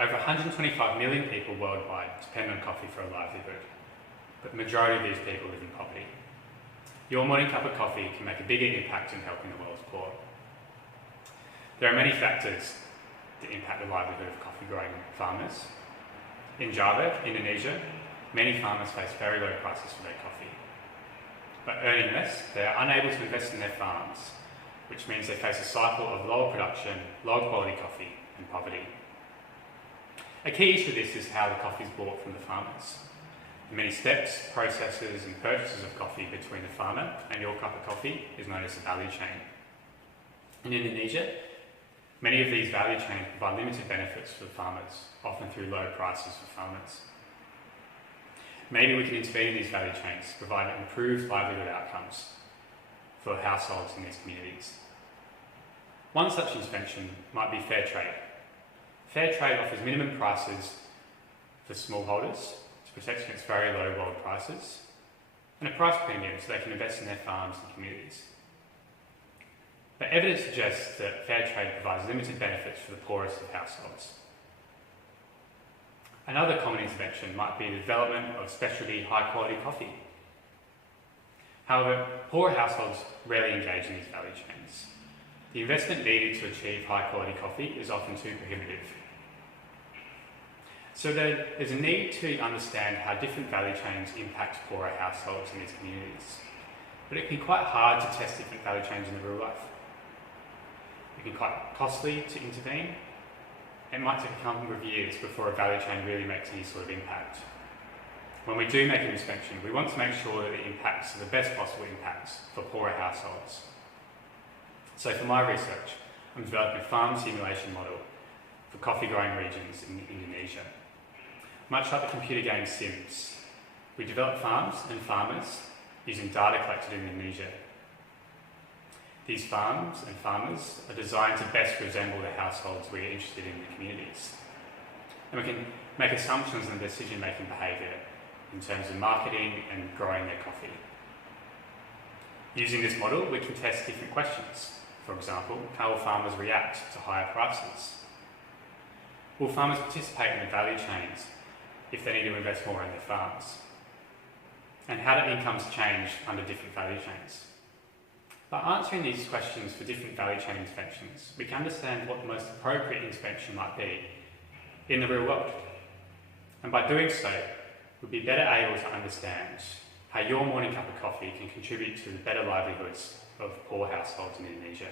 Over 125 million people worldwide depend on coffee for a livelihood, but the majority of these people live in poverty. Your morning cup of coffee can make a bigger impact in helping the world's poor. There are many factors that impact the livelihood of coffee-growing farmers. In Java, Indonesia, many farmers face very low prices for their coffee. By earning less, they are unable to invest in their farms, which means they face a cycle of lower production, lower quality coffee, and poverty. A key issue of this is how the coffee is bought from the farmers. The many steps, processes, and purchases of coffee between the farmer and your cup of coffee is known as the value chain. In Indonesia, many of these value chains provide limited benefits for the farmers, often through low prices for farmers. Maybe we can intervene in these value chains to provide improved livelihood outcomes for households in these communities. One such intervention might be fair trade. Fair trade offers minimum prices for smallholders to protect against very low world prices, and a price premium so they can invest in their farms and communities. But evidence suggests that fair trade provides limited benefits for the poorest of households. Another common intervention might be the development of specialty high-quality coffee. However, poorer households rarely engage in these value chains. The investment needed to achieve high-quality coffee is often too prohibitive. So there's a need to understand how different value chains impact poorer households in these communities. But it can be quite hard to test different value chains in real life. It can be quite costly to intervene. It might take a couple of years before a value chain really makes any sort of impact. When we do make an intervention, we want to make sure that the impacts are the best possible impacts for poorer households. So for my research, I'm developing a farm simulation model for coffee growing regions in Indonesia. Much like the computer game Sims, we develop farms and farmers using data collected in Indonesia. These farms and farmers are designed to best resemble the households we are interested in the communities. And we can make assumptions on decision-making behaviour in terms of marketing and growing their coffee. Using this model, we can test different questions. For example, how will farmers react to higher prices? Will farmers participate in the value chains if they need to invest more in their farms? And how do incomes change under different value chains? By answering these questions for different value chain interventions, we can understand what the most appropriate intervention might be in the real world. And by doing so, we'll be better able to understand how your morning cup of coffee can contribute to the better livelihoods of poor households in Indonesia.